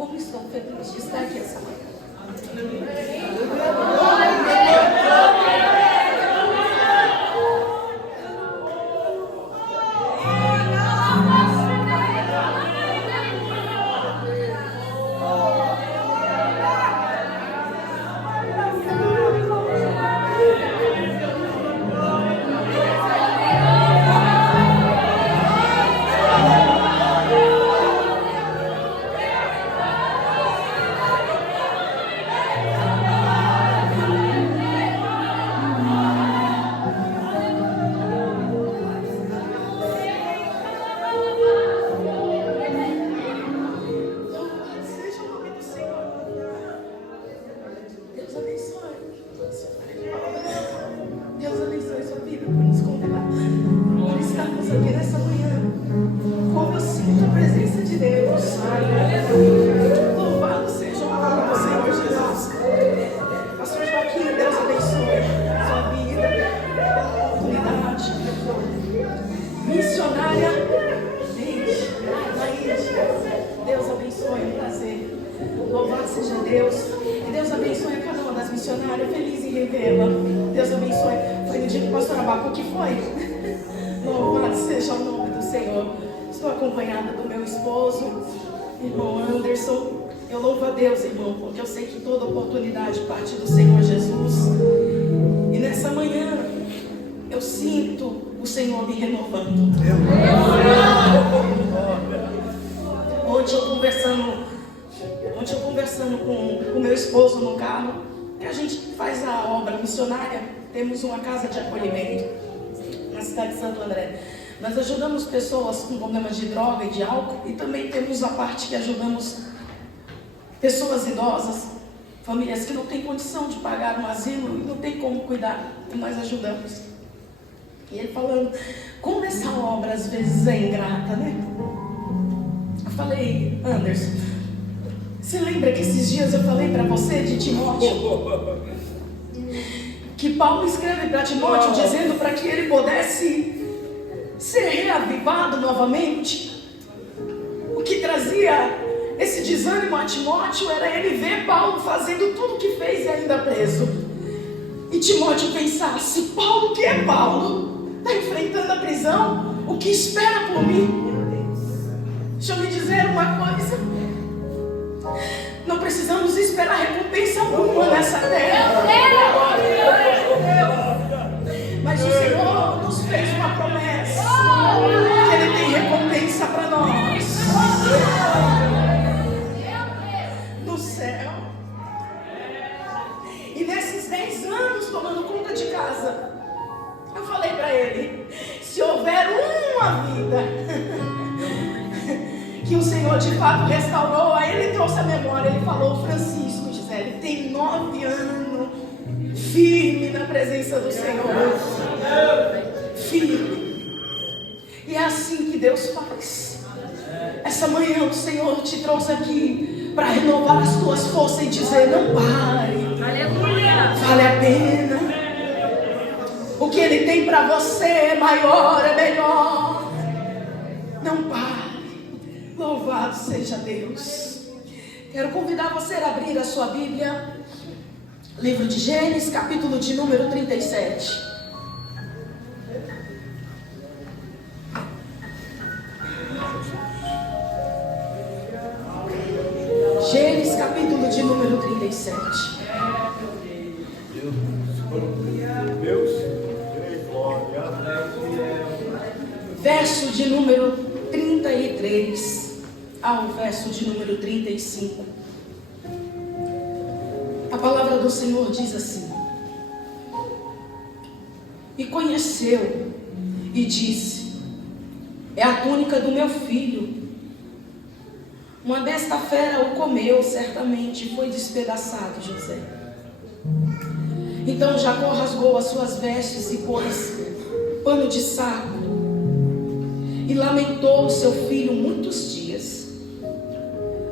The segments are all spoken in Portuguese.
Como estou feliz de estar aqui essa manhã. Porque eu sei que toda oportunidade parte do Senhor Jesus. E nessa manhã eu sinto o Senhor me renovando. Ontem eu conversando com o meu esposo no carro, que a gente faz a obra missionária, temos uma casa de acolhimento na cidade de Santo André. Nós ajudamos pessoas com problemas de droga e de álcool, e também temos a parte que ajudamos pessoas idosas, famílias que não têm condição de pagar um asilo e não tem como cuidar, e nós ajudamos. E ele falando, como essa obra às vezes é ingrata, né? Eu falei, Anderson, você lembra que esses dias eu falei para você de Timóteo? Que Paulo escreve para Timóteo dizendo para que ele pudesse ser reavivado novamente. O que trazia esse desânimo a Timóteo era ele ver Paulo fazendo tudo o que fez e ainda preso. E Timóteo pensasse, Paulo, que é Paulo? Está enfrentando a prisão? O que espera por mim? Deixa eu lhe dizer uma coisa. Não precisamos esperar recompensa alguma nessa terra. Mas o Senhor nos fez uma promessa, que Ele tem recompensa para nós no céu. E nesses 10 anos tomando conta de casa, eu falei para ele, se houver uma vida que o Senhor de fato restaurou, aí ele trouxe a memória, ele falou, Francisco, Gisele, tem 9 anos firme na presença do Senhor, firme. E é assim que Deus faz. Essa manhã o Senhor te trouxe aqui para renovar as tuas forças e dizer, não pare, aleluia, vale a pena. O que Ele tem para você é maior, é melhor. Não pare. Louvado seja Deus. Quero convidar você a abrir a sua Bíblia, livro de Gênesis, capítulo de número 37. Gênesis, capítulo de número 37. Verso de número 33 ao verso de número 35. A palavra do Senhor diz assim: E conheceu e disse: É a túnica do meu filho. Uma besta fera o comeu, certamente foi despedaçado José. Então Jacó rasgou as suas vestes e pôs pano de saco e lamentou o seu filho muitos dias.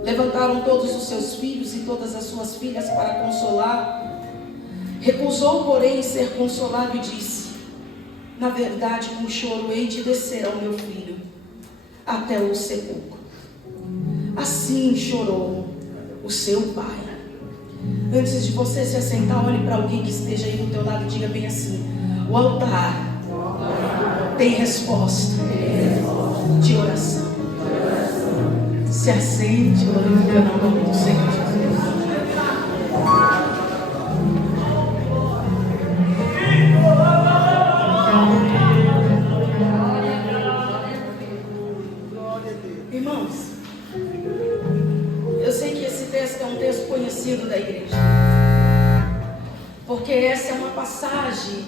Levantaram todos os seus filhos e todas as suas filhas para consolar. Recusou, porém, ser consolado e disse: Na verdade, com choro hei de descer ao meu filho até o sepulcro. Assim chorou o seu Pai. Antes de você se assentar, olhe para alguém que esteja aí do teu lado e diga bem assim: o altar tem resposta de oração. Se assente, glorificando o nome do Senhor Jesus. Irmãos, eu sei que esse texto é um texto conhecido da igreja, porque essa é uma passagem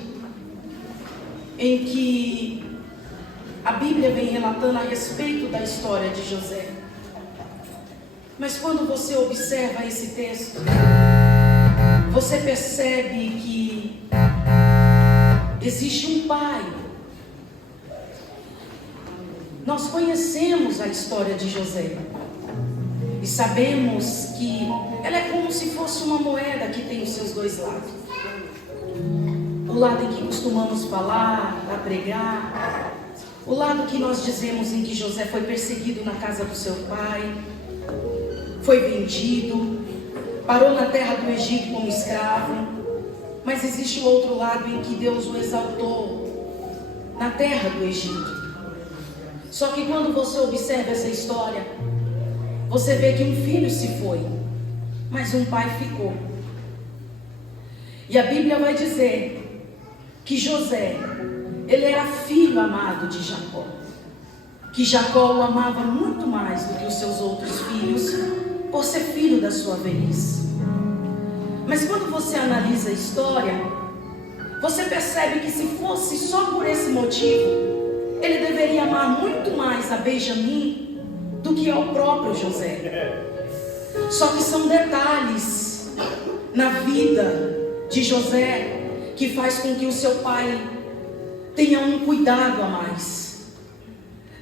em que a Bíblia vem relatando a respeito da história de José. Mas quando você observa esse texto, você percebe que existe um pai. Nós conhecemos a história de José e sabemos que ela é como se fosse uma moeda que tem os seus dois lados. O lado em que costumamos falar, pregar, o lado que nós dizemos em que José foi perseguido na casa do seu pai, foi vendido, parou na terra do Egito como escravo. Mas existe o outro lado em que Deus o exaltou na terra do Egito. Só que quando você observa essa história, você vê que um filho se foi, mas um pai ficou. E a Bíblia vai dizer que José, ele era filho amado de Jacó, que Jacó o amava muito mais do que os seus outros filhos, por ser filho da sua velhice. Mas quando você analisa a história, você percebe que se fosse só por esse motivo, ele deveria amar muito mais a Benjamim do que ao próprio José. Só que são detalhes na vida de José que faz com que o seu pai tenha um cuidado a mais,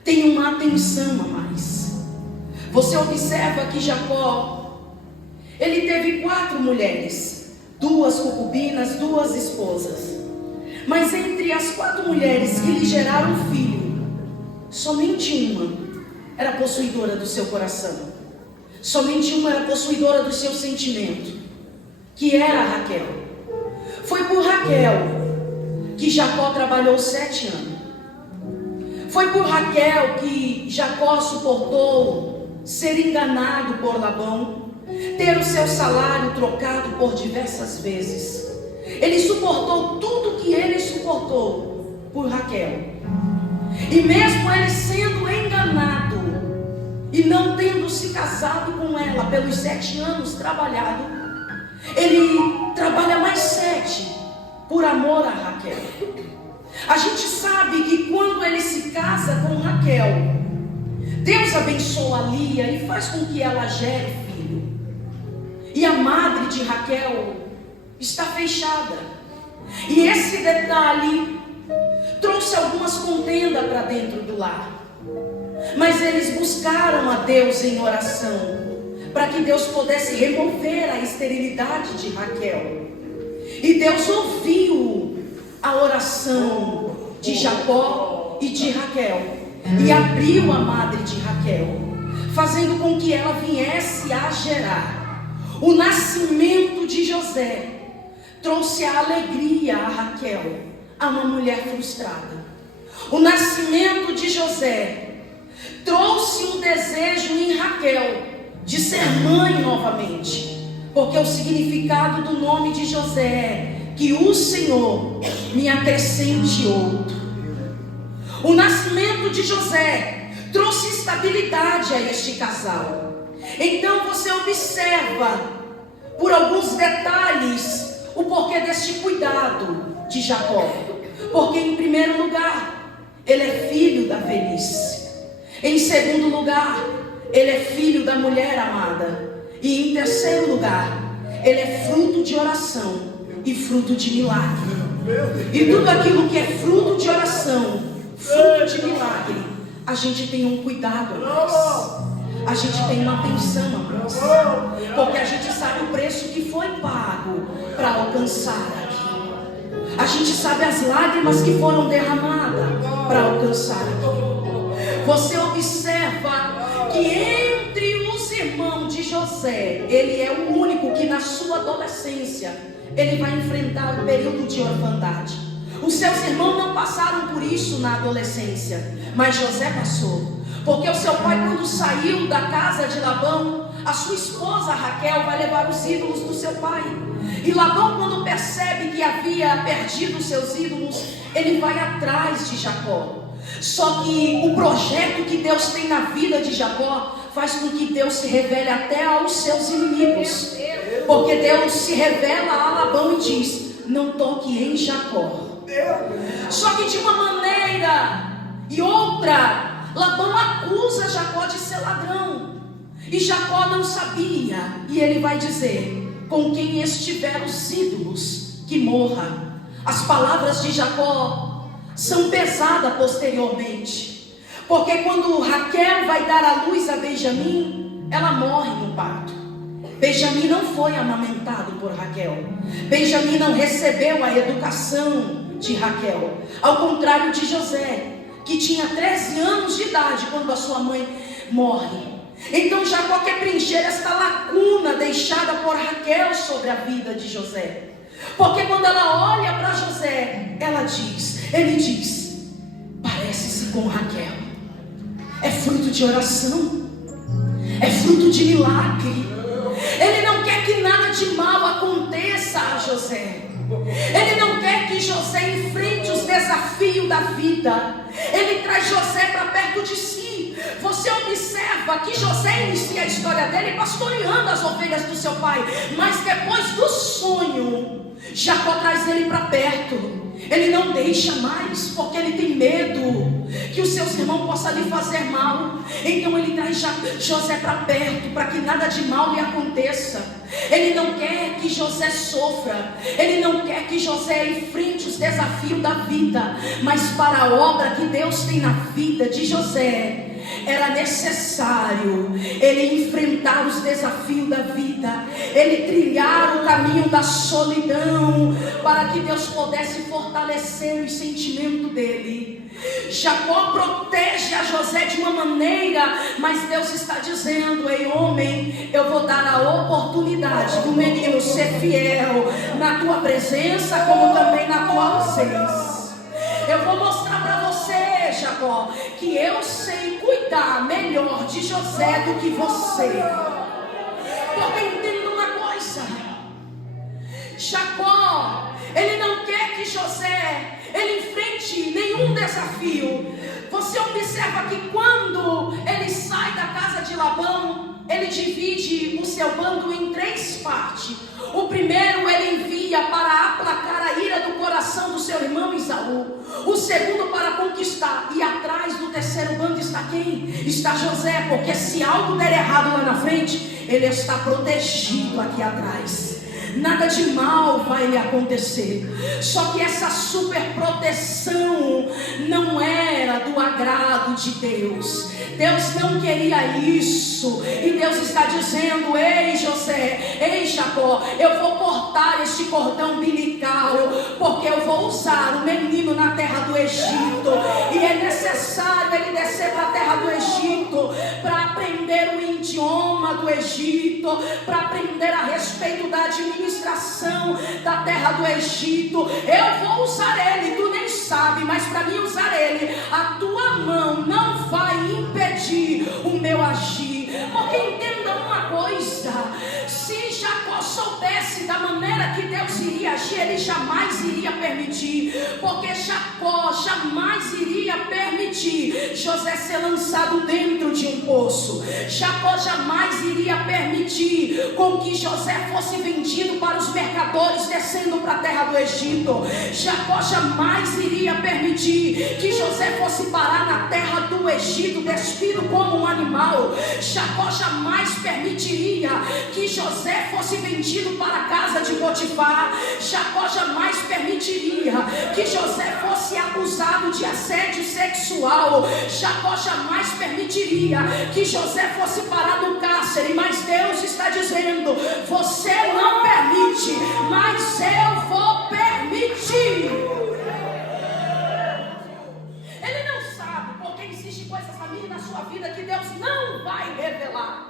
tenha uma atenção a mais. Você observa que Jacó, ele teve 4 mulheres, 2 concubinas, 2 esposas. Mas entre as 4 mulheres que lhe geraram filho, somente uma era possuidora do seu coração. Somente uma era possuidora do seu sentimento, que era Raquel. Foi por Raquel que Jacó trabalhou 7 anos. Foi por Raquel que Jacó suportou ser enganado por Labão, ter o seu salário trocado por diversas vezes. Ele suportou tudo que ele suportou por Raquel. E mesmo ele sendo enganado e não tendo se casado com ela pelos 7 anos trabalhado, ele trabalha mais 7 por amor a Raquel. A gente sabe que quando ele se casa com Raquel, Deus abençoa Lia e faz com que ela gere filho. E a madre de Raquel está fechada. E esse detalhe trouxe algumas contendas para dentro do lar. Mas eles buscaram a Deus em oração, para que Deus pudesse remover a esterilidade de Raquel. E Deus ouviu a oração de Jacó e de Raquel, e abriu a madre de Raquel, fazendo com que ela viesse a gerar. O nascimento de José trouxe a alegria a Raquel, a uma mulher frustrada. O nascimento de José trouxe um desejo em Raquel de ser mãe novamente, porque o significado do nome de José é que o Senhor me acrescente outro. O nascimento de José trouxe estabilidade a este casal. Então você observa por alguns detalhes o porquê deste cuidado de Jacó. Porque em primeiro lugar, ele é filho da velhice. Em segundo lugar, ele é filho da mulher amada. E em terceiro lugar, ele é fruto de oração e fruto de milagre. E tudo aquilo que é fruto de oração, fruto de milagre, a gente tem um cuidado a mais, a gente tem uma atenção a mais, porque a gente sabe o preço que foi pago para alcançar aquilo. A gente sabe as lágrimas que foram derramadas para alcançar aquilo. Você observa que entre os irmãos de José, ele é o único que na sua adolescência, ele vai enfrentar o período de orfandade. Os seus irmãos não passaram por isso na adolescência, mas José passou. Porque o seu pai, quando saiu da casa de Labão, a sua esposa Raquel vai levar os ídolos do seu pai. E Labão, quando percebe que havia perdido os seus ídolos, ele vai atrás de Jacó. Só que o projeto que Deus tem na vida de Jacó faz com que Deus se revele até aos seus inimigos. Porque Deus se revela a Labão e diz: não toque em Jacó. Só que de uma maneira e outra, Labão acusa Jacó de ser ladrão. E Jacó não sabia. E ele vai dizer: com quem estiver os ídolos, que morra. As palavras de Jacó são pesadas posteriormente. Porque quando Raquel vai dar à luz a Benjamim, ela morre no parto. Benjamim não foi amamentado por Raquel. Benjamim não recebeu a educação de Raquel. Ao contrário de José, que tinha 13 anos de idade quando a sua mãe morre. Então Jacó quer preencher esta lacuna deixada por Raquel sobre a vida de José. Porque quando ela olha para José, ele diz: parece-se com Raquel. É fruto de oração, é fruto de milagre. Ele não quer que nada de mal aconteça a José. Ele não quer que José enfrente os desafios da vida. Ele traz José para perto de si. Você observa que José inicia a história dele pastoreando as ovelhas do seu pai. Mas depois do sonho, Jacó traz ele para perto. Ele não deixa mais, porque ele tem medo que os seus irmãos possam lhe fazer mal. Então ele traz José para perto, para que nada de mal lhe aconteça. Ele não quer que José sofra. Ele não quer que José enfrente os desafios da vida. Mas para a obra que Deus tem na vida de José, era necessário ele enfrentar os desafios da vida, ele trilhar o caminho da solidão, para que Deus pudesse fortalecer os sentimentos dele. Jacó protege a José de uma maneira, mas Deus está dizendo: ei homem, eu vou dar a oportunidade do menino ser fiel na tua presença, como também na tua ausência. Eu vou mostrar para você, Jacó, que eu sei cuidar melhor de José do que você. Porque entenda uma coisa: Jacó, ele não quer que José ele enfrente nenhum desafio. Você observa que quando ele sai da casa de Labão, ele divide o seu bando em 3 partes. O primeiro ele envia para aplacar a ira do coração do seu irmão Esaú. O segundo para conquistar. E atrás do terceiro bando está quem? Está José. Porque se algo der errado lá na frente, ele está protegido aqui atrás. Nada de mal vai lhe acontecer. Só que essa super proteção não era do agrado de Deus. Deus não queria isso. E Deus está dizendo: ei José, ei Jacó, eu vou cortar este cordão umbilical, porque eu vou usar o menino na terra do Egito. E é necessário ele descer para a terra do Egito para aprender o idioma do Egito, para aprender a respeito da administração da terra do Egito. Eu vou usar ele, tu nem sabe, mas para mim usar ele, a tua mão não vai impedir o meu agir. Porque entenda uma coisa: se Jacó soubesse da maneira que Deus iria agir, ele jamais iria permitir. Porque Jacó jamais iria permitir José ser lançado dentro de um poço. Jacó jamais iria permitir com que José fosse vendido para os mercadores descendo para a terra do Egito. Jacó jamais iria permitir que José fosse parar na terra do Egito despido como um animal. Jacó jamais permitiria que José fosse vendido para a casa de Potifar. Jacó jamais permitiria que José fosse acusado de assédio sexual. Jacó jamais permitiria que José fosse parar no cárcere. Mas Deus está dizendo: você não permite, mas eu vou permitir. Ele não sabe, porque existe coisas na minha e na sua vida que Deus não vai revelar.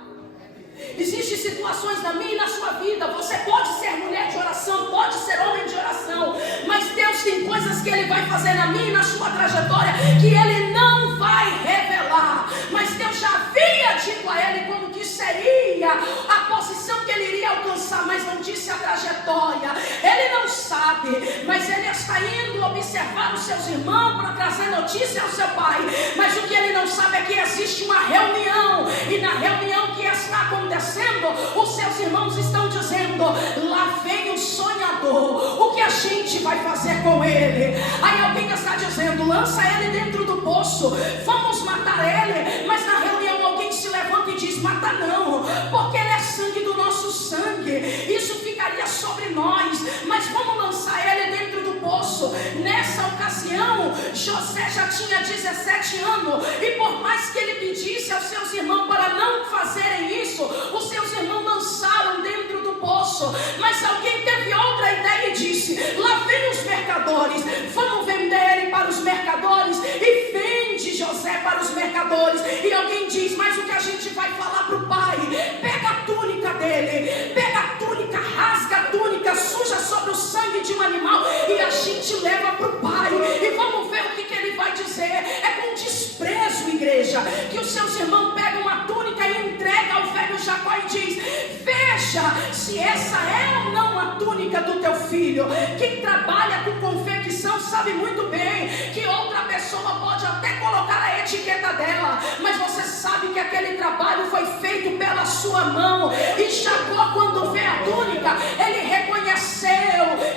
Existem situações na minha e na sua vida. Você pode ser mulher de oração, pode ser homem de oração, mas Deus tem coisas que Ele vai fazer na minha e na sua trajetória que Ele não vai revelar. Mas Deus já havia dito a ele como que seria a posição que ele iria alcançar, mas não disse a trajetória. Ele não sabe, mas ele está indo observar os seus irmãos para trazer notícia ao seu pai. Mas o que ele não sabe é que existe uma reunião, e na reunião que está acontecendo, os seus irmãos estão dizendo: lá vem o sonhador, o que a gente vai fazer com ele? Aí alguém está dizendo: lança ele dentro do poço, vamos matar ele. Mas na reunião alguém se levanta e diz: mata não, porque ele é sangue do nosso sangue, isso ficaria sobre nós, mas vamos lançar ele dentro do poço. Nessa ocasião José já tinha 17 anos, e por mais que ele pedisse aos seus irmãos para não fazerem isso, os seus irmãos lançaram dentro do poço. Mas alguém teve outra ideia e disse: lá vem os mercadores, vamos vender ele para os mercadores. E vende José para os mercadores. E alguém diz: mas o que a gente vai falar para o pai? Pega a túnica dele, pega a túnica, rasga a túnica, suja sobre o sangue de um animal, e a gente leva para o pai, e vamos ver o que ele vai dizer. É com desprezo, igreja, que os seus irmãos pegam uma túnica e entregam ao velho Jacó e diz: veja se essa é ou não a túnica do teu filho. Quem trabalha com confecção sabe muito bem que outra pessoa pode até colocar a etiqueta dela, mas você sabe que aquele trabalho foi feito pela sua mão. E Jacó, quando vê a túnica, ele reconheceu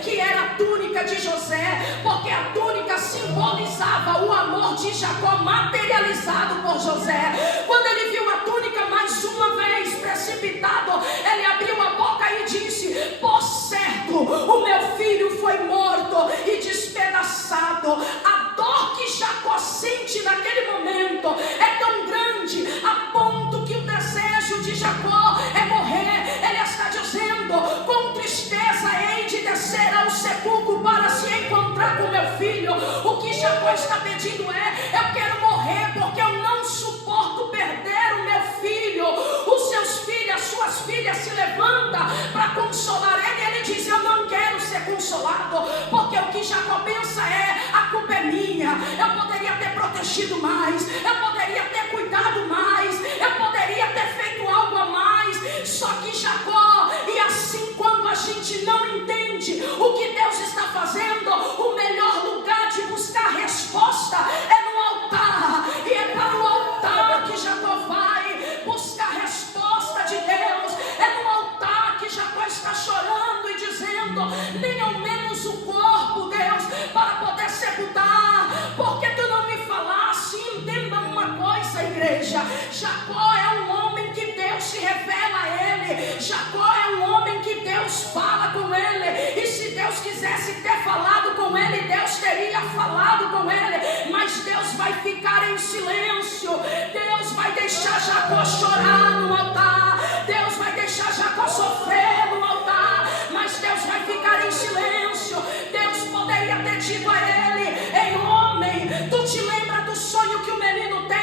que era a túnica de José, porque a túnica simbolizava o amor de Jacó materializado por José. Quando ele viu a túnica mais uma vez precipitado, ele abriu a boca e disse: por certo, o meu filho foi morto e despedaçado. A dor que Jacó sente naquele momento é tão grande, a ponto que o desejo de Jacó é morrer. Ele está dizendo: com tristeza hei de descer ao sepulcro para se encontrar com meu filho. O que Jacó está pedindo é: eu quero morrer porque eu não suporto perder o meu filho. Os seus filhos, as suas filhas se levantam para consolar ele, e ele diz: eu não quero ser consolado, porque o que Jacó pensa é: a culpa é minha, eu poderia ter protegido mais, eu poderia ter cuidado mais, eu poderia ter feito algo a mais. Só que Jacó, e assim quando a gente não entende o que Deus está fazendo, o melhor lugar de buscar resposta é no altar, e é para o altar que Jacó vai buscar resposta de Deus. É no altar que Jacó está chorando e dizendo: nem ao menos o corpo, Deus, para poder sepultar, porque tu não me falaste. Entenda uma coisa, igreja: Jacó é um homem que Deus se revela a ele, Jacó é um homem que Deus fala com ele, e se Deus quisesse ter falado com ele, Deus teria falado com ele, mas Deus vai ficar em silêncio. Deus vai deixar Jacó chorar no altar, Deus vai deixar Jacó sofrer no altar, mas Deus vai ficar em silêncio. Deus poderia ter dito a ele: ei homem, tu te lembra do sonho que o menino teve?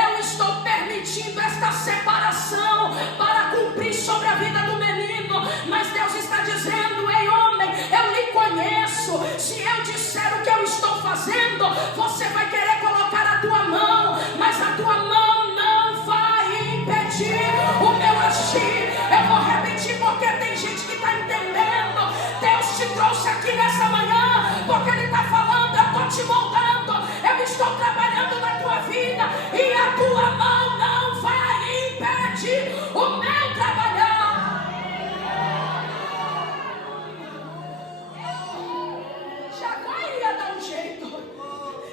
Eu estou permitindo esta separação para cumprir sobre a vida do menino. Mas Deus está dizendo: ei homem, eu lhe conheço. Se eu disser o que eu estou fazendo, você vai querer colocar a tua mão, mas a tua mão não vai impedir o meu agir. Eu vou repetir porque tem gente que está entendendo. Deus te trouxe aqui nessa manhã porque Ele está falando: eu estou te moldando, eu estou trabalhando na tua vida, e a tua mão não vai impedir o meu trabalhar. Jacó iria dar um jeito.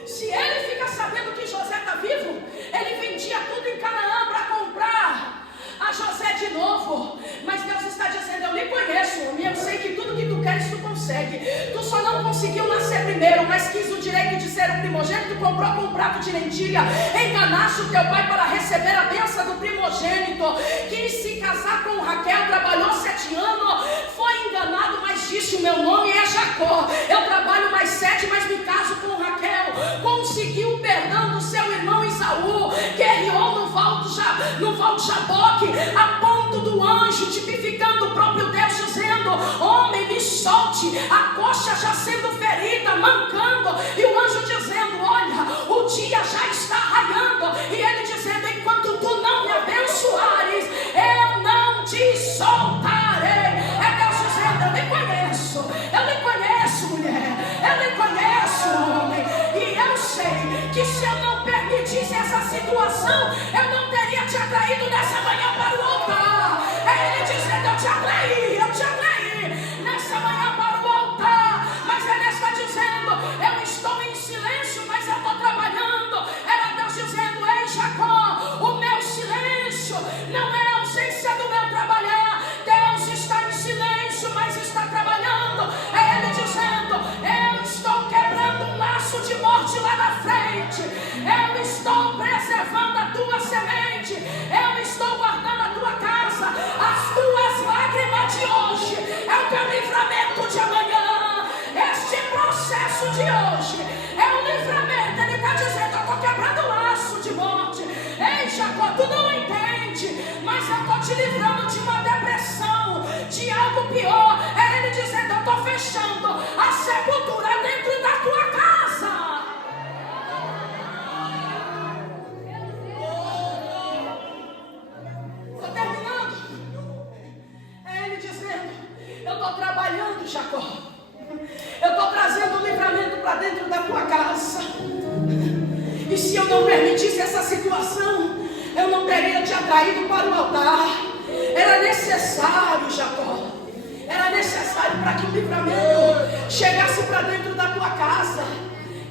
Se ele fica sabendo que José está vivo, ele vendia tudo em Canaã para comprar a José de novo. Mas Deus está dizendo: eu lhe conheço, homem, eu sei que tudo que tu queres tu consegue. Tu só não conseguiu nascer primeiro, mas quis o direito de ser o primogênito, comprou com um prato de lentilha, enganaste o teu pai para receber a bênção do primogênito. Quis se casar com Raquel, trabalhou 7 anos, foi enganado, mas disse: o meu nome é Jacó, eu trabalho mais 7, mas me caso com Raquel. Conseguiu o perdão do seu irmão Esaú, guerreou no Val de Jaboque, a ponto do o anjo tipificando o próprio Deus, dizendo: homem, me solte, a coxa já sendo ferida, mancando, e o anjo dizendo: olha, o dia já está raiando, e ele dizendo: enquanto tu não me abençoares, eu não te soltarei. É Deus dizendo: eu lhe conheço, mulher, eu lhe conheço, homem, e eu sei que se eu não permitisse essa situação, eu não teria te atraído nessa manhã para o altar. É ele dizendo: eu te atraí nessa manhã para o altar. Mas ele está dizendo: eu estou em silêncio, mas eu estou trabalhando. Era Deus dizendo: ei, Jacó, o meu silêncio não é a ausência do meu trabalhar. Deus está em silêncio, mas está trabalhando. É ele dizendo: eu estou quebrando um laço de morte lá na frente. Eu estou preservando a tua semente. Eu estou guardando a tua casa. As tuas lágrimas de hoje é o teu livramento de amanhã. Este processo de hoje é o livramento. Ele está dizendo: eu estou quebrando o laço de morte. Ei, Jacó, tu não entende, mas eu estou te livrando de uma depressão, de algo pior. É ele dizendo: eu estou fechando a sepultura dentro da tua casa. Estou terminando. É ele dizendo: eu estou trabalhando, Jacó. Eu estou trazendo o livramento para dentro da tua casa. E se eu não permitisse essa situação, eu não teria te atraído para o altar. Era necessário, Jacó. Era necessário para que o livramento chegasse para dentro da tua casa.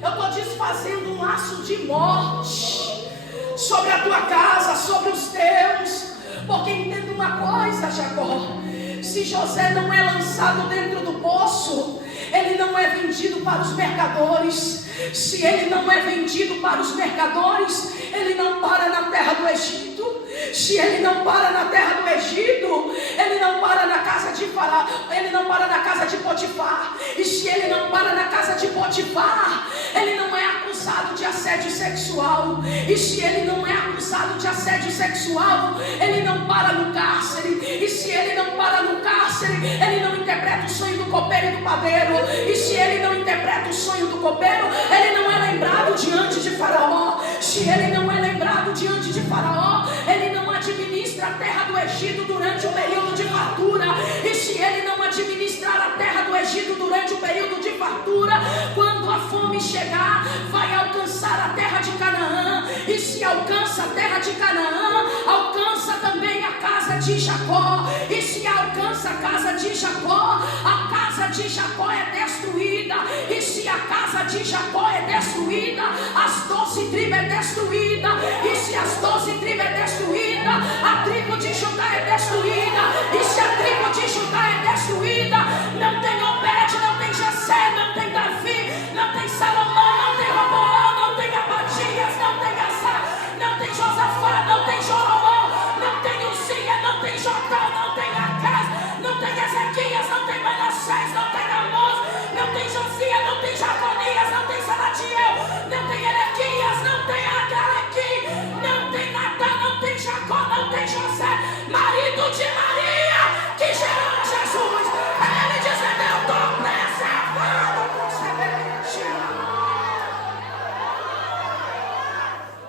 Eu estou desfazendo um laço de morte sobre a tua casa, sobre os teus. Porque entenda uma coisa, Jacó: se José não é lançado dentro do poço, ele não é vendido para os mercadores. Se ele não é vendido para os mercadores, ele não para na terra do Egito. Se ele não para na terra do Egito, ele não para na casa de Faraó, ele não para na casa de Potifar. E se ele não para na casa de Potifar, ele não é acusado de assédio sexual. E se ele não é acusado de assédio sexual, ele não para no cárcere. E se ele não para no cárcere, ele não interpreta o sonho do copeiro e do padeiro. E se ele não interpreta o sonho do copeiro, ele não é lembrado diante de Faraó. Se ele não é lembrado diante de Faraó, ele não administra a terra do Egito durante o período de fartura. E se ele não administrar a terra do Egito durante o período de fartura, quando a fome chegar, vai alcançar a terra de Canaã. E se alcança a terra de Canaã, alcança também a casa de Jacó. E se alcança a casa de Jacó, a casa de Jacó é destruída. E se a casa de Jacó é destruída, as 12 tribos é destruída. E se as 12 tribos é destruída, a tribo de Judá é destruída. E se a tribo de Judá é destruída, não tem Obed, não tem Jessé, não tem Davi, não tem Salomão, não tem Roboão, não tem Abadias, não tem Asa, não tem Josafá, não tem Jorobão, não tem Uzia, não tem Jotão, não tem Acaz, não tem Ezequias, não tem Manassés, não tem Amós, não tem Josias, não tem Jaconias, não tem Salatiel, não tem Erequias, não tem Agalequi, não tem Natã, não tem Jacó, não tem José, marido de Maria, que gerou Jesus. Ele dizendo: eu estou preservado com semente.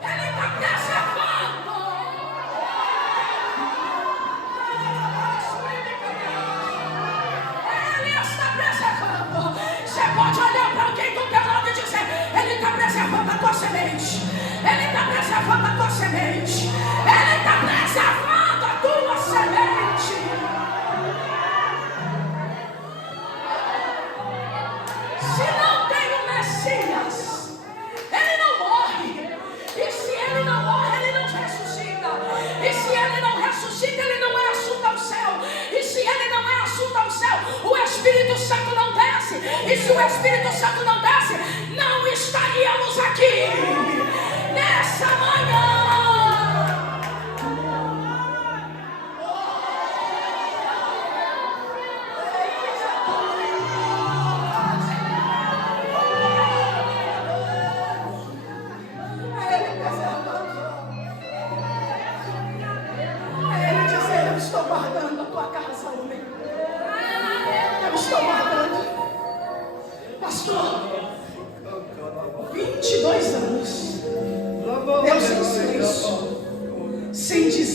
Ele está preservando. Ele está preservando. Você pode olhar para alguém do teu lado e dizer: ele está preservando a tua semente. Ele está preservando a tua semente. Ele está preservando a tua semente. Se não tem o Messias, ele não morre. E se ele não morre, ele não ressuscita. E se ele não ressuscita, ele não é assunto ao céu. E se ele não é assunto ao céu, o Espírito Santo não desce. E se o Espírito Santo não desce, não estaríamos aqui nessa manhã. Ele dizendo: eu estou guardando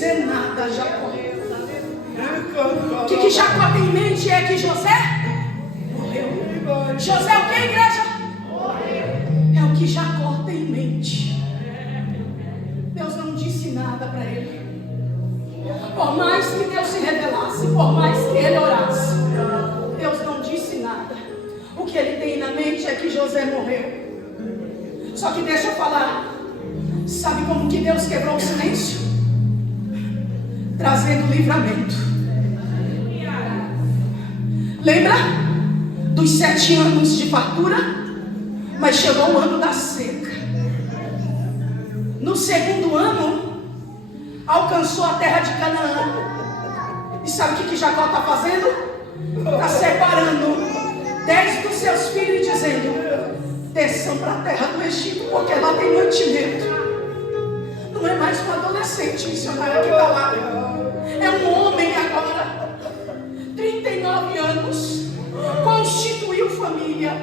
dizer nada, Jacó. O que Jacó tem em mente é que José morreu. José o que, igreja? É o que Jacó tem em mente. Deus não disse nada para ele. Por mais que Deus se revelasse, por mais que ele orasse, Deus não disse nada. O que ele tem na mente é que José morreu. Só que deixa eu falar. Sabe como que Deus quebrou o silêncio? Trazendo livramento. Lembra dos 7 anos de fartura? Mas chegou o ano da seca. No segundo ano, alcançou a terra de Canaã. E sabe o que Jacó está fazendo? Está separando 10 dos seus filhos, dizendo: desçam para a terra do Egito, porque lá tem mantimento. Não é mais um adolescente missionário que está lá. É um homem agora, 39 anos, constituiu família,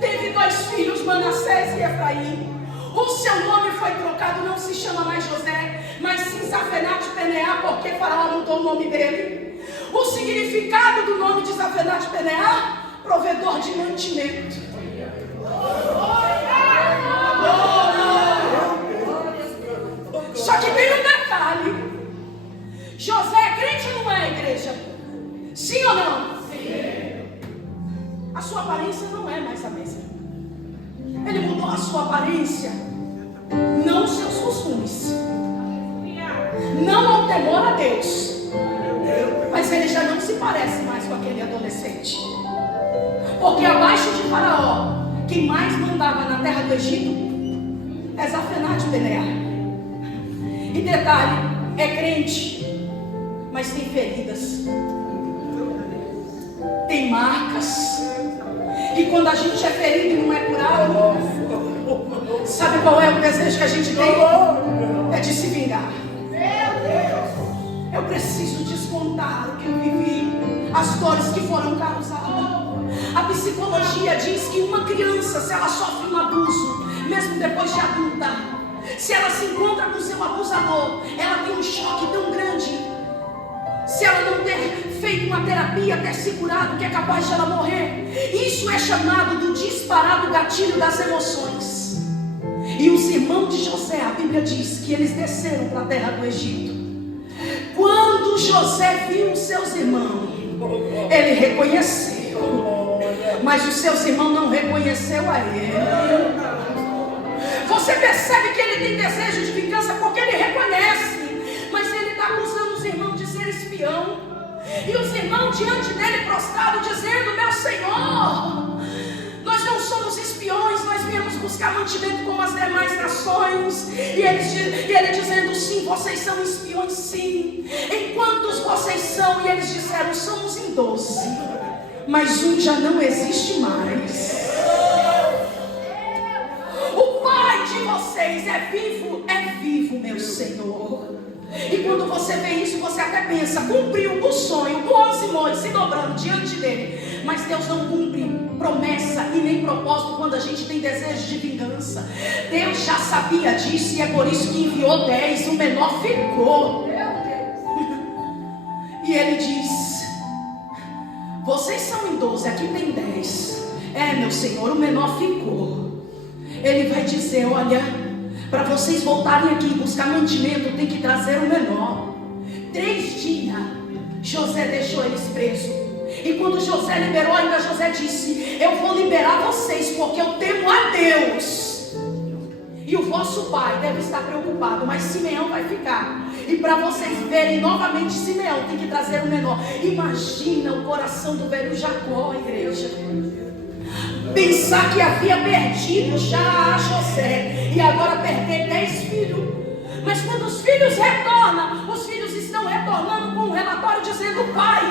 teve 2 filhos, Manassés e Efraim. O seu nome foi trocado, não se chama mais José, mas sim Zafenat-Peneá, porque Faraó mudou o nome dele. O significado do nome de Zafenat-Peneá: provedor de mantimento. Só que tem um detalhe: José é crente ou não é, igreja? Sim ou não? Sim. A sua aparência não é mais a mesma. Ele mudou a sua aparência, não os seus costumes, não ao temor a Deus, mas ele já não se parece mais com aquele adolescente. Porque abaixo de Faraó, quem mais mandava na terra do Egito é Zafenat-Peneá. E detalhe, é crente, mas tem feridas, tem marcas. E quando a gente é ferido e não é curado, sabe qual é o desejo que a gente tem? É de se vingar. Eu preciso descontar o que eu vivi, as dores que foram causadas. A psicologia diz que uma criança, se ela sofre um abuso, mesmo depois de adulta, se ela se encontra com seu abusador, ela tem um choque tão grande. Se ela não ter feito uma terapia, ter se curado, que é capaz de ela morrer. Isso é chamado do disparado gatilho das emoções. E os irmãos de José, a Bíblia diz que eles desceram para a terra do Egito. Quando José viu os seus irmãos, ele reconheceu, mas os seus irmãos não reconheceram a ele. Você percebe que ele tem desejo de vingança porque ele reconhece, mas ele está acusando os irmãos de ser espião. E os irmãos diante dele prostrados, dizendo: meu Senhor, nós não somos espiões, nós viemos buscar mantimento como as demais nações. E ele dizendo: sim, vocês são espiões, sim. Em quantos vocês são? E eles disseram: somos em 12, mas um já não existe mais. O pai de vocês é vivo, meu Senhor. E quando você vê isso, você até pensa: cumpriu o sonho, 11 montes se dobrando diante dele. Mas Deus não cumpre promessa e nem propósito quando a gente tem desejo de vingança. Deus já sabia disso e é por isso que enviou 10, o menor ficou. E ele diz: vocês são em 12, aqui tem 10. É, meu Senhor, o menor ficou. Ele vai dizer: olha, para vocês voltarem aqui e buscar mantimento, tem que trazer o menor. 3 dias José deixou eles presos. E quando José liberou, ainda José disse: eu vou liberar vocês porque eu temo a Deus. E o vosso pai deve estar preocupado, mas Simeão vai ficar. E para vocês verem novamente Simeão, tem que trazer o menor. Imagina o coração do velho Jacó, igreja. Pensar que havia perdido já a José e agora perder 10 filhos. Mas quando os filhos retornam, os filhos estão retornando com um relatório dizendo: pai,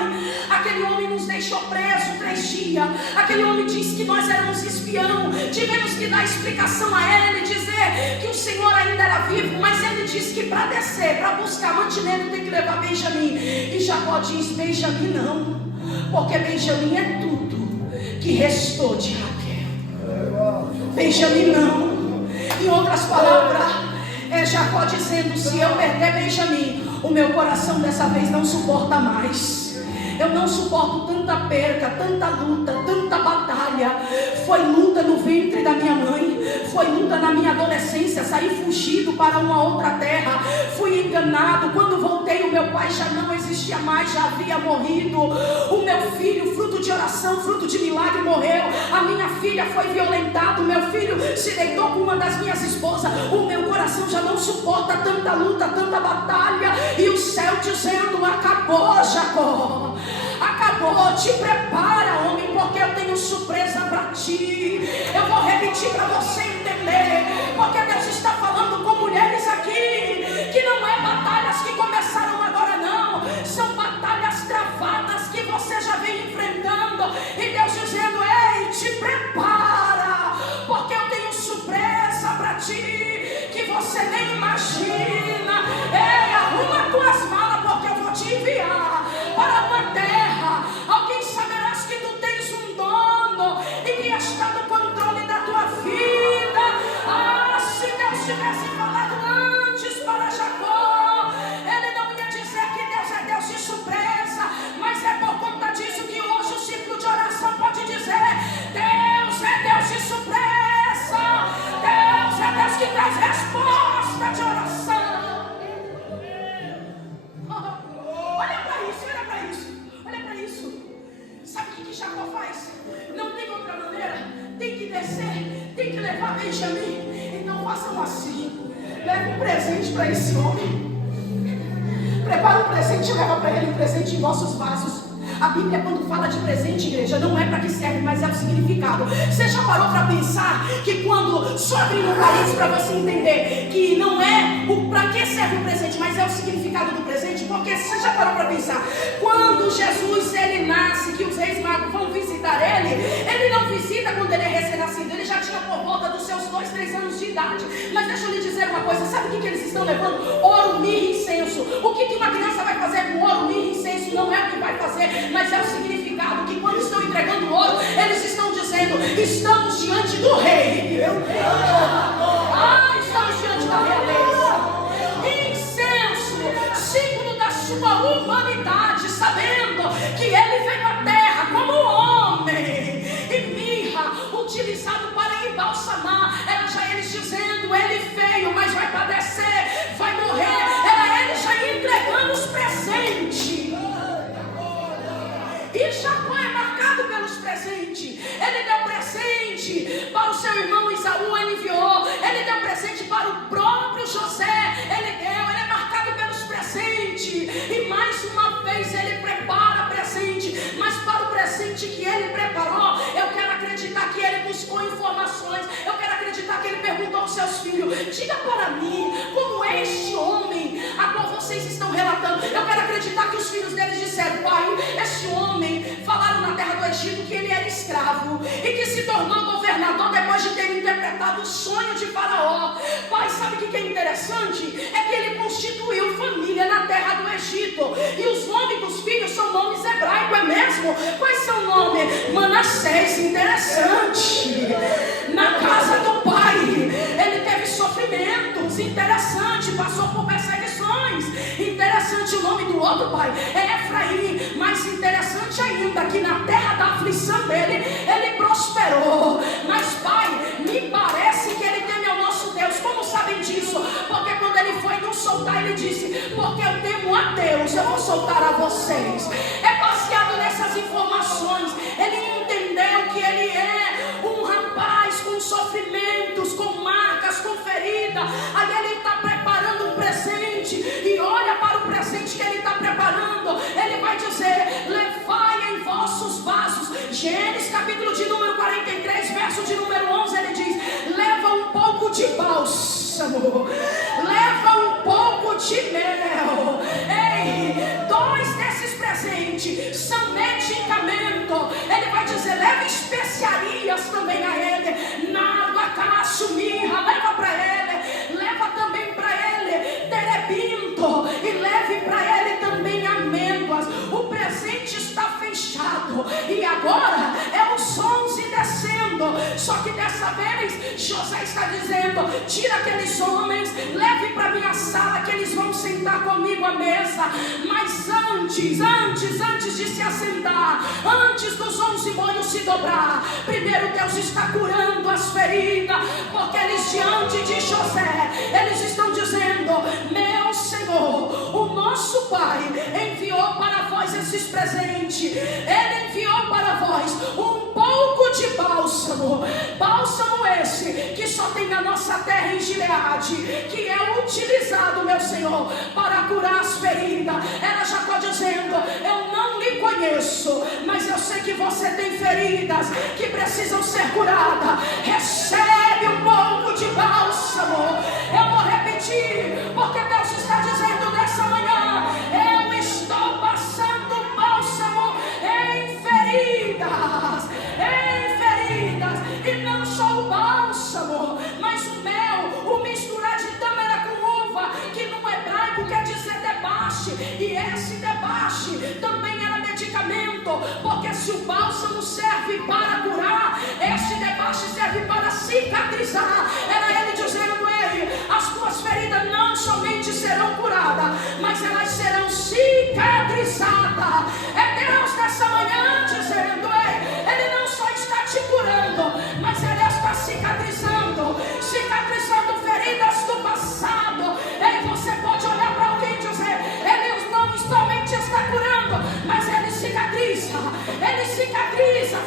aquele homem nos deixou preso 3 dias. Aquele homem disse que nós éramos espião. Tivemos que dar explicação a ele, dizer que o Senhor ainda era vivo. Mas ele disse que para descer, para buscar mantimento, tem que levar Benjamim. E Jacó diz: Benjamim não, porque Benjamim é tudo que restou de Raquel. Benjamim não. Em outras palavras, é Jacó dizendo: se eu perder Benjamim, O meu coração dessa vez não suporta mais. Eu não suporto tanta perca, tanta luta, tanta batalha. Foi luta no ventre da minha mãe, foi luta na minha adolescência. Saí fugido para uma outra terra, fui enganado. Quando voltei, o meu pai já não existia mais, já havia morrido. O meu filho, fruto de oração, fruto de milagre, morreu. A minha filha foi violentada. O meu filho se deitou com uma das minhas esposas. O meu coração já não suporta tanta luta, tanta batalha. E o céu dizendo: acabou, Jacó. Acabou, te prepara, homem, porque eu tenho surpresa para ti. Eu vou repetir para você entender, porque Deus está falando com mulheres aqui, que não é batalhas que começaram agora não, são batalhas travadas que você já vem enfrentando, e Deus dizendo: ei, te prepara, porque eu tenho surpresa para ti, que você nem imagina. Ei, arruma tuas malas, porque eu vou te enviar para uma terra. Alguém saberás que tu tens um dono e que está no controle da tua vida. Ah, se Deus tivesse falado antes para Jacó, ele não ia dizer que Deus é Deus de surpresa, mas é por conta disso que hoje o ciclo de oração pode dizer: Deus é Deus de surpresa, Deus é Deus que traz resposta de oração. Sabe o que Jacó faz? Não tem outra maneira. Tem que descer, tem que levar Benjamim. Então façam assim: leva um presente para esse homem. Prepara um presente e leva para ele um presente em vossos vasos. A Bíblia, quando fala de presente, igreja, não é para que serve, mas é o significado. Você já parou para pensar que quando, só abrindo um parênteses para você entender, que não é o para que serve o presente, mas é o significado do presente? Porque você já parou para pensar, quando Jesus ele nasce, que os reis magos vão visitar ele não visita quando ele é recém-nascido, ele já tinha por volta dos seus 2, 3 anos de idade. Mas deixa eu lhe dizer uma coisa: sabe o que eles estão levando? Ouro, mirra e incenso. O que uma criança vai fazer com ouro, mirra e incenso? Não é o que vai fazer, mas é o significado, que quando estão entregando ouro, eles estão dizendo: estamos diante do rei. Meu Deus! Estamos diante da realeza. Incenso, símbolo da sua humanidade, sabendo que ele veio à terra como homem. E mirra, utilizado para embalsamar, era já eles dizendo: ele veio, mas vai padecer, vai morrer. Era ele já entregando os presentes. E Jacó é marcado pelos presentes. Ele deu presente para o seu irmão Esaú, ele enviou. Ele deu presente para o próprio José, ele é marcado pelos presentes. E mais uma vez ele prepara presente. Mas para o presente que ele preparou, eu quero acreditar que ele buscou informações. Eu quero acreditar que ele perguntou aos seus filhos: diga para mim, como é este homem a qual vocês estão relatando? Eu quero acreditar que os filhos deles disseram: pai, este homem, falaram na terra do Egito que ele era escravo e que se tornou governador depois de ter interpretado o sonho de Faraó. Pai, sabe o que é interessante? É que ele constituiu família na terra do Egito. E os nomes dos filhos são nomes hebraicos, é mesmo? Quais são os nomes? Manassés, interessante. Na casa do pai, ele teve sofrimentos, interessante, passou por perseguições. Interessante o nome do outro pai, é Efraim. Mais interessante ainda, que na terra da aflição dele, ele prosperou. Mas pai, me parece que ele teme ao nosso Deus. Como sabem disso? Porque quando ele foi nos soltar, ele disse: porque eu temo a Deus, eu vou soltar a vocês. É baseado nessas informações. Ele entendeu que ele é um rapaz com sofrimentos, com marcas, com ferida. Aí ele está preparando um presente. E olha para o presente que ele está preparando. Ele vai dizer: levai em vossos vasos. Gênesis capítulo de número 43, verso de número 11, ele diz: leva um pouco de bálsamo, leva um pouco de mel. Ei, 2 desses presentes são medicamento. Ele vai dizer: leva especiarias também a ele, nardo, acácio, mirra, leva para ele. Leva também para ele terebinto e leve para ele também amêndoas. O presente está fechado e agora é os 11 descendo. Só que dessa vez José está dizendo: tira aqueles homens, leve para minha sala que eles vão sentar comigo à mesa. Mas antes de se assentar, antes dos 11 molhos se dobrar, primeiro Deus está curando as feridas, porque eles diante de José, eles estão dizendo: meu Senhor, o nosso Pai enviou para vós esses presentes, Ele enviou para vós um pouco de bálsamo esse que só tem na nossa terra em Gileade, que é utilizado, meu Senhor, para curar as feridas. Era Jacó dizendo: eu não lhe conheço, mas eu sei que você tem feridas que precisam ser curadas. Recebe um pouco de bálsamo. Eu vou repetir, porque Deus está dizendo nessa manhã: eu estou passando bálsamo em feridas, e não só o bálsamo, mas o mel, o misturar de tâmara com uva, que no hebraico quer dizer debaixo, e esse debaixo também era medicamento, porque se o bálsamo serve para curar, esse debaixo serve para cicatrizar. Era ele dizendo: ei, as tuas feridas não somente serão curadas, mas elas serão cicatrizadas. É Deus nessa manhã dizendo: ei, Ele não só está te curando, mas Ele está cicatrizando feridas do passado. Ei, você pode olhar para alguém e dizer: Ele não somente está curando, mas Ele cicatriza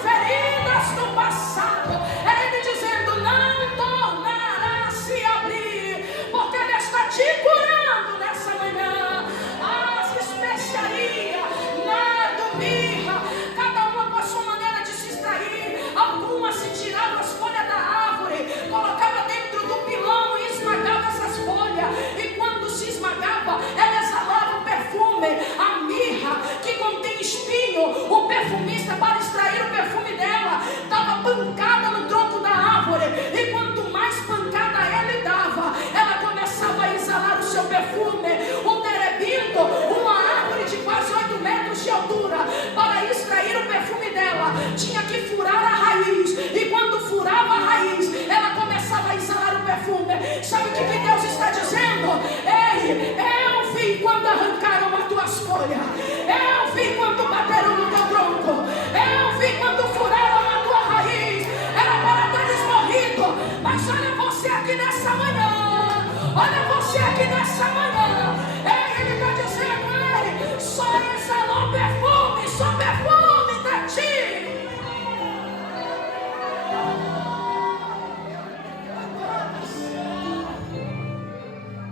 feridas do passado. É Ele dizendo: não tornará a se abrir, porque Ele está te curando nessa manhã. As especiarias, nada, mirra, cada uma com a sua maneira de se extrair. Algumas se tiravam as folhas da árvore, colocava dentro do pilão e esmagava essas folhas, e quando se esmagava, ela exalava o perfume. A mirra, que contém espinho, o perfumista, para extrair o perfume dela, dava pancada no tronco da árvore, e quanto mais pancada ele dava, ela começava a exalar o seu perfume. O terebinto, uma árvore de quase 8 metros de altura, para extrair o perfume dela, tinha que furar a raiz, e quando furava a raiz, ela começava a exalar o perfume. Sabe o que Deus está dizendo? Ei, eu vi quando arrancaram as tuas folhas, eu vi quando bateram no teu tronco, eu vi quando furaram a tua raiz. Era para teres morrido, mas olha você aqui nessa manhã, olha você aqui nessa manhã. Ei, Ele está dizendo: ei, só exalou perfume, só perfume da ti.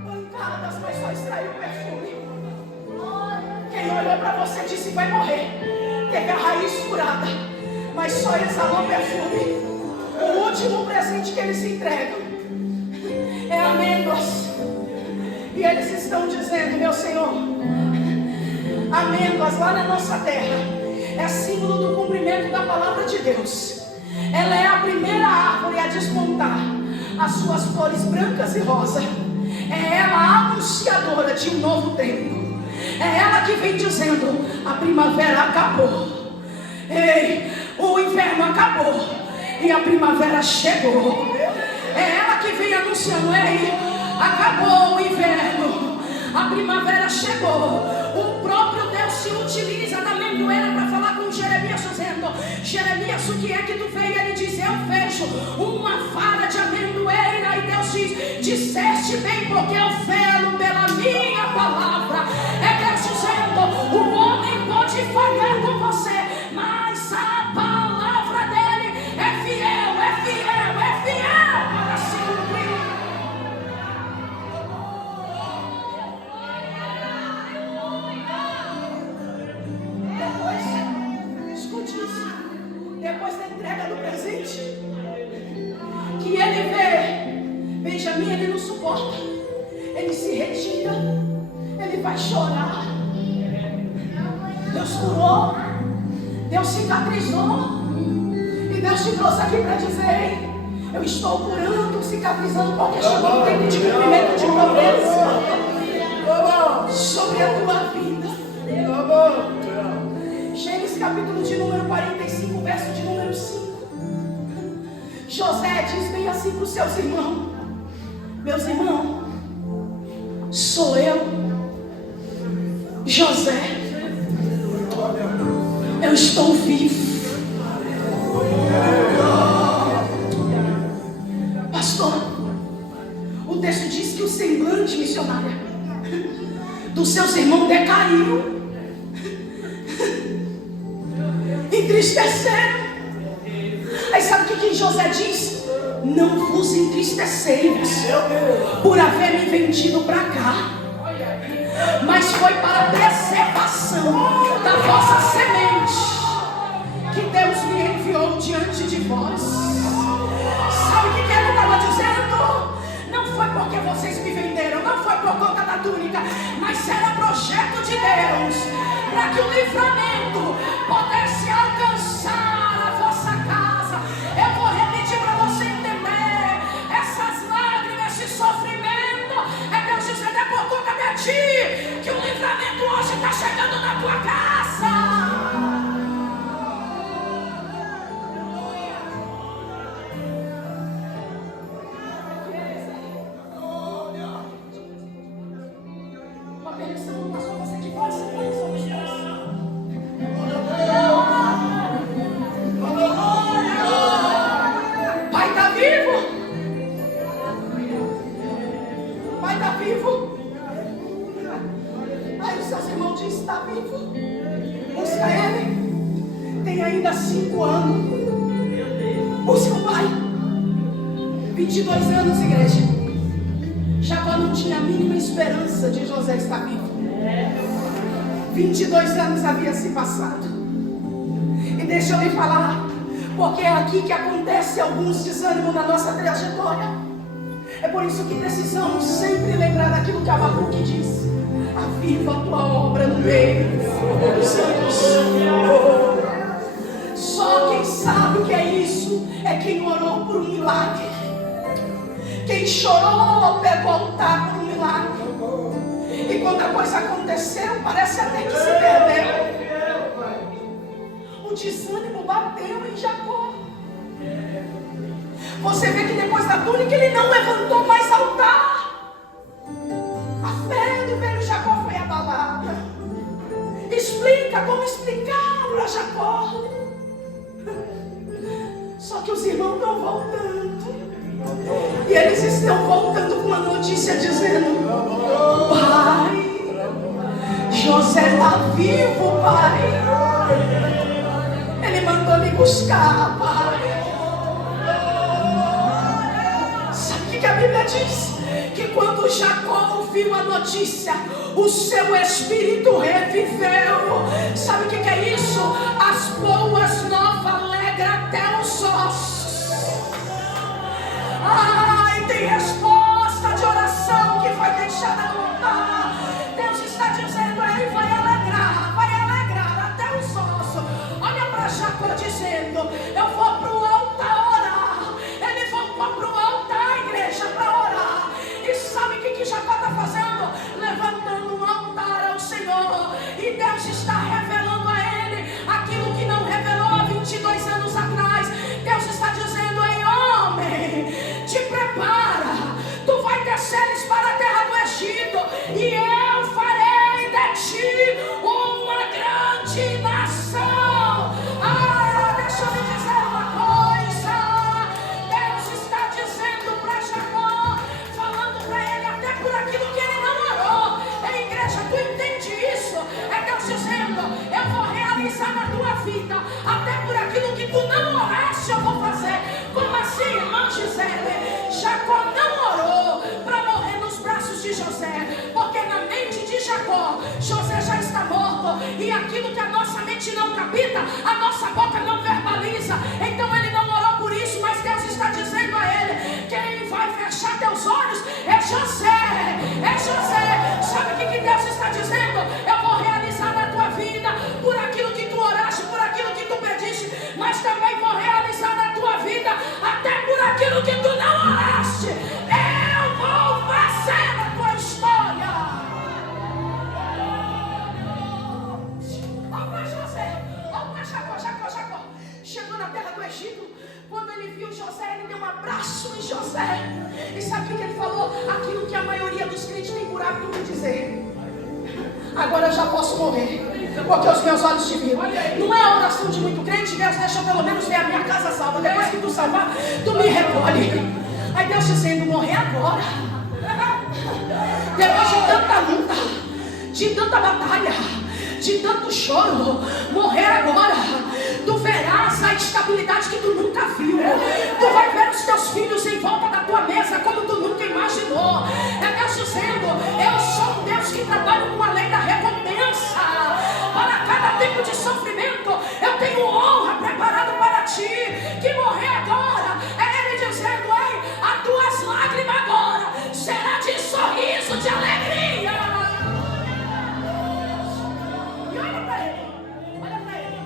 Pancadas, mas só extraiu o perfume. Quem olhou para você disse: vai morrer. Teve a raiz furada, mas só exalou perfume. O último presente que eles entregam é amêndoas. E eles estão dizendo: meu Senhor, amêndoas lá na nossa terra é símbolo do cumprimento da palavra de Deus. Ela é a primeira árvore a despontar as suas flores brancas e rosas. É ela a anunciadora de um novo tempo. É ela que vem dizendo: a primavera acabou. Ei, o inverno acabou e a primavera chegou. É ela que vem anunciando: ei, acabou o inverno, a primavera chegou. O próprio Deus se utiliza da amendoeira para falar com Jeremias, dizendo: Jeremias, o que é que tu vês? Ele diz: eu vejo uma vara de amendoeira. E Deus diz: disseste bem, porque eu velo pela minha palavra. É Deus dizendo: o homem pode falhar com você, mas a palavra dele é fiel para se cumprir. Depois, escute isso, depois da entrega do presente, que ele vê Benjamim, ele não suporta, ele se retira, ele vai chorar. Deus curou, Deus cicatrizou, e Deus te trouxe aqui para dizer: eu estou curando, cicatrizando, porque chegou o tempo de cumprimento de promessa sobre a tua vida. Gênesis capítulo de número 45, verso de número 5. José diz bem assim para os seus irmãos: meus irmãos, sou eu, José, eu estou vivo. Pastor, o texto diz que o semblante missionário dos seus irmãos decaiu, entristeceram. Aí sabe o que José diz? Não vos entristeceis por haver me vendido para cá, mas foi para a preservação da vossa semente que Deus me enviou diante de vós. Sabe o que ele estava dizendo? Não foi porque vocês me venderam, não foi por conta da túnica, mas era projeto de Deus para que o livramento pudesse alcançar a vossa casa. Eu vou repetir para você entender: essas lágrimas, esse sofrimento, é Deus dizendo: é por conta de ti que o livramento hoje está chegando na tua casa. Busca ele. Tem ainda 5 anos. Busca o pai. 22 anos, igreja. Jacó não tinha a mínima esperança de José estar vivo. 22 anos havia se passado. E deixa eu lhe falar, porque é aqui que acontece alguns desânimos na nossa trajetória. É por isso que precisamos sempre lembrar daquilo que Abacuque disse: aviva a tua obra no meio dos anos. Só quem sabe o que é isso é quem orou por um milagre. Quem chorou para voltar por um milagre. E quando a coisa aconteceu, parece até que se perdeu. O desânimo bateu em Jacó. Você vê que depois da túnica ele não levantou mais altar. A fé do velho Jacó foi abalada. Explica como explicar para Jacó. Só que os irmãos estão voltando. E eles estão voltando com uma notícia dizendo: pai, José está vivo, pai. Ele mandou me buscar, pai. Sabe o que a Bíblia diz? Que quando Jacó ouviu a notícia, o seu espírito reviveu. Sabe o que é isso? As boas novas alegram até os ossos. Ai, tem resposta de oração que foi deixada no altar. Deus está dizendo: ele vai alegrar até os ossos. Olha para Jacó dizendo: eu vou para o altar orar. Ele voltou para o altar, igreja, para orar. E sabe o que Jacó está fazendo? Levantando um altar ao Senhor. E Deus está revelando a ele aquilo que não revelou há 22 anos atrás. Deus está dizendo: ei, homem, te prepara. Tu vai desceres para a terra do Egito, e eu farei de ti uma grande nação. Ah, deixa eu lhe dizer uma coisa. Deus está dizendo para Jacó, falando para ele até por aquilo que ele não orou. Ei, igreja, tu entende isso? É Deus dizendo: eu vou realizar na tua vida até por aquilo que tu não oraste, eu vou fazer. Como assim, irmã Gisele? Jacó não orou para morrer nos braços de José, porque na mente de Jacó, José já está morto, e aquilo que a nossa mente não capta, a nossa boca não verbaliza. Então ele não orou por isso, mas Deus está dizendo a ele: quem vai fechar teus olhos é José, é José. Sabe o que Deus está dizendo? Eu vou realizar na tua vida por aquilo que tu oraste, por aquilo que tu pediste, mas também vou realizar na tua vida até por aquilo que tu não oraste. Eu vou fazer a tua história. Olha para José, olha para Jacó. Chegou na terra do Egito. Quando ele viu José, ele deu uma para tu me dizer: agora eu já posso morrer, porque os meus olhos te viram. Não é a oração de muito crente: Deus, deixa eu pelo menos ver a minha casa salva. Depois que tu salvar, tu me recolhe. Aí Deus dizendo: morrer agora, depois de tanta luta, de tanta batalha, de tanto choro, morrer agora. Tu verás a estabilidade que tu nunca viu. Tu vai ver os teus filhos em volta da tua mesa como tu nunca imaginou. É Deus dizendo: eu sou um Deus que trabalha com a lei da recompensa. Para cada tempo de sofrimento eu tenho honra preparado para ti. Que morrer agora é Ele dizendo: ei, as tuas lágrimas agora será de sorriso, de alegria. E olha para ele, olha para ele,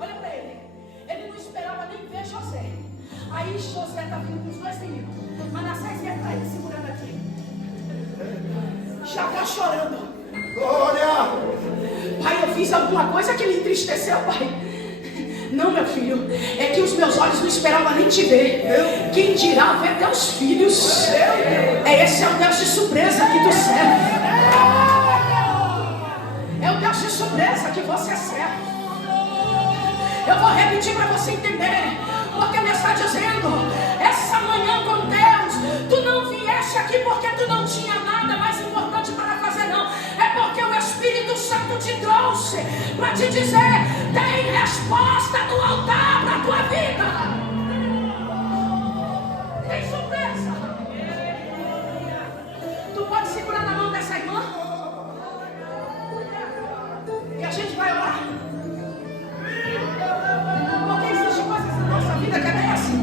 olha para ele. Ele não esperava nem ver José. Aí José está vindo com os dois meninos. Manassés vem para ele segurando aqui. Jacó chorando. Glória! Pai, eu fiz alguma coisa que lhe entristeceu, pai? Não, meu filho, é que os meus olhos não esperavam nem te ver. Quem dirá ver teus filhos? Esse é o Deus de surpresa que tu serve. É o Deus de surpresa que você serve. Eu vou repetir para você entender, porque Ele está dizendo: essa manhã com Deus, tu não vieste aqui porque tu não tinha nada mais importante para fazer, não. É porque o Espírito Santo te trouxe para te dizer: tem resposta no altar para a tua vida. Tem surpresa. Tu pode segurar na mão dessa irmã? E a gente vai orar. Porque existem coisas na nossa vida que é bem assim.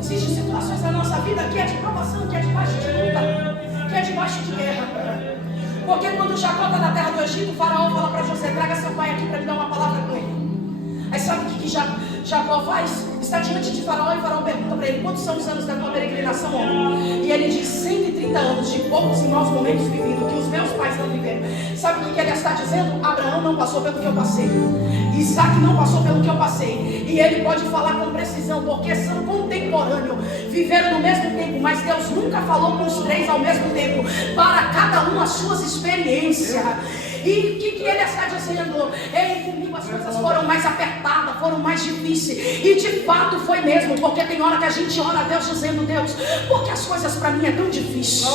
Existem situações na nossa vida que é de provação, que é debaixo de luta, que é debaixo de guerra. Porque quando Jacó está na terra do Egito, o faraó fala para José: traga seu pai aqui para me dar uma palavra com ele. Aí sabe o que Jacó faz? Está diante de faraó e o faraó pergunta para ele: quantos são os anos da tua peregrinação, homem? E ele diz: 130 anos de poucos e maus momentos vividos, que os meus pais não viveram. Sabe o que ele está dizendo? Abraão não passou pelo que eu passei, Isaac não passou pelo que eu passei. E ele pode falar com precisão, porque são contemporâneos, viveram no mesmo tempo, mas Deus nunca falou com os três ao mesmo tempo, para cada um as suas experiências. E o que ele está dizendo? Ei, comigo as coisas foram mais apertadas, foram mais difíceis. E de fato foi mesmo, porque tem hora que a gente ora a Deus dizendo: Deus, porque as coisas para mim é tão difícil?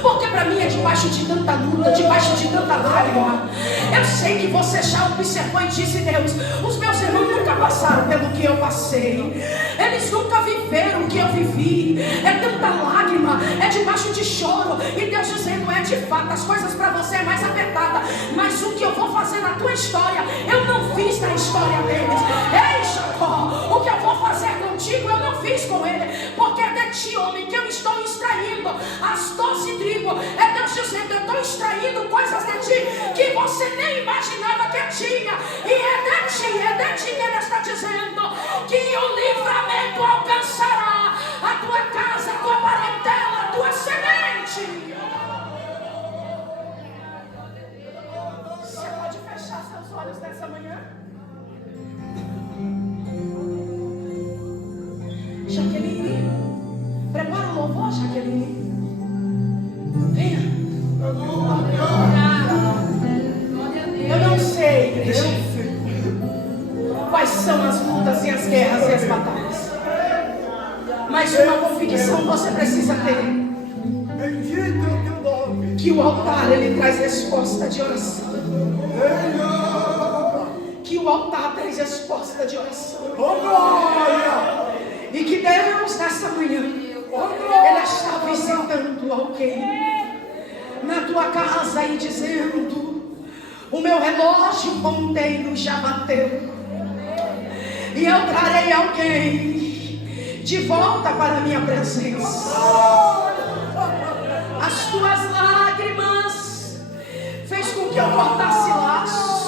Porque para mim é debaixo de tanta luta, debaixo de tanta lágrima. Eu sei que você já observou e disse: Deus, os meus irmãos nunca passaram pelo que eu passei. Eles nunca viveram o que eu vivi. É tanta lágrima, é debaixo de choro. E Deus dizendo: é de fato, as coisas para você é mais apertada, mas o que eu vou fazer na tua história, eu não fiz na história deles. Ei, Jacó, o que eu vou fazer contigo, eu não fiz com ele. Porque é de ti, homem, que eu estou extraindo as 12 tribos. É Deus dizendo: eu estou extraindo coisas de ti que você nem imaginava que tinha. E é de ti que ele está dizendo que o livramento alcançará a tua casa, a tua parentela, a tua semente. Você pode fechar seus olhos nessa manhã? Jaqueline, prepara o louvor, Jaqueline. Venha. Eu não sei, igreja, quais são as lutas e as guerras e as batalhas, mas uma convicção você precisa ter: Bendito é o teu nome. que o altar ele traz resposta de oração. Que o altar traz resposta de oração. Oh, glória! E que Deus nessa manhã Ele está visitando alguém na tua casa e dizendo: o meu relógio ponteiro já bateu, e eu trarei alguém de volta para a minha presença. As tuas lágrimas fez com que eu cortasse laços.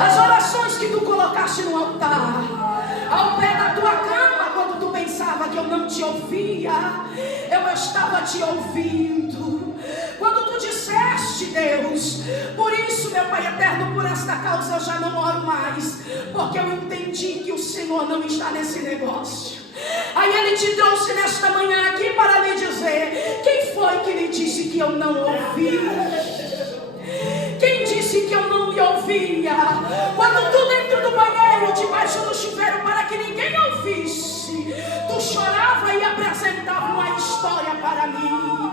As orações que tu colocaste no altar, ao pé da tua cama, quando tu pensava que eu não te ouvia, eu estava te ouvindo. Quando tu disseste: Deus, por isso, meu Pai eterno, por esta causa eu já não oro mais, porque eu entendi que o Senhor não está nesse negócio. Aí Ele te trouxe nesta manhã aqui para lhe dizer que eu não ouvi? Quem disse que eu não me ouvia? Quando tu dentro do banheiro, debaixo do chuveiro, para que ninguém ouvisse, tu chorava e apresentava uma história para mim.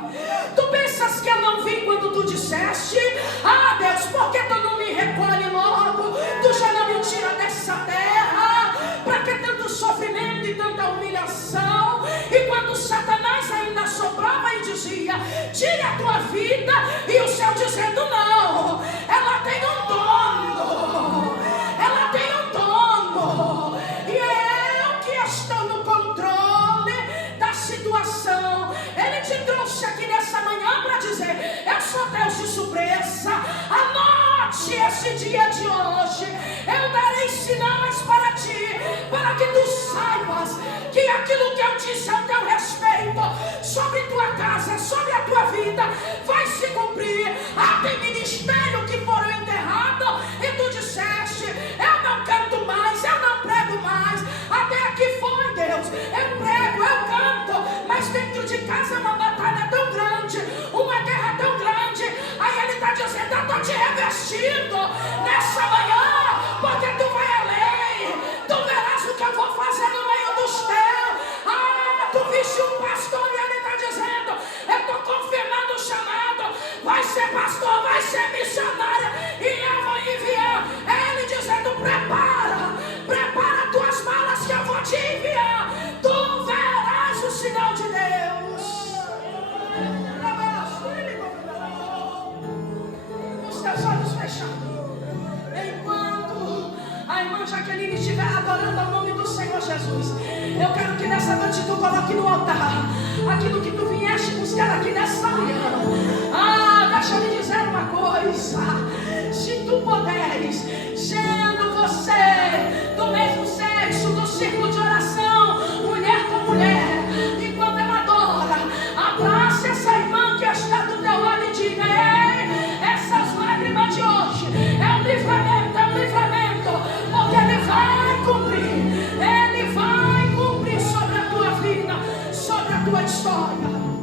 Tu pensas que eu não vi quando tu disseste: ah, Deus, por que tu não me recolhe logo? Tu já não me tira dessa terra. Para que tanto sofrimento e tanta humilhação? E quando Satanás ainda soprava e dizia: tire a tua vida, e o céu dizendo: não, ela tem um dono, ela tem um dono, e é eu que estou no controle da situação. Ele te trouxe aqui nessa manhã para dizer: eu sou Deus de surpresa. Anote esse dia de hoje, eu darei sinais para ti, para que tu saibas que aquilo que eu disse ao teu respeito, sobre tua casa, sobre a tua vida, vai se cumprir. Ah, tem ministério que foram enterrados e tu disseste: eu não canto mais, eu não prego mais. Até aqui foi, Deus, eu prego, eu canto, mas dentro de casa é uma batalha tão grande, uma guerra tão grande. Aí ele está dizendo: eu estou te revestindo nessa manhã, porque tu vai além, tu verás o que eu vou fazer no meio dos teus. Ah, tu viste um pastor e ele está dizendo: eu estou confirmando o chamado, vai ser pastor, vai ser missionária, e eu vou enviar. É ele dizendo: prepara tuas malas que eu vou te enviar, tu verás o sinal de Deus. Os teus olhos fechados, enquanto a irmã Jaqueline estiver adorando ao nome do Senhor Jesus, eu quero que nessa noite tu coloque no altar aquilo que tu vieste buscar aqui nessa manhã. Ah, deixa eu lhe dizer uma coisa: se tu puderes, sendo você do mesmo sexo, do círculo de oração, mulher com mulher, e quando ela adora, abraça essa irmã que está do teu lado e diga: ei, essas lágrimas de hoje é um livramento, porque ele vai cumprir sobre a tua vida, sobre a tua história.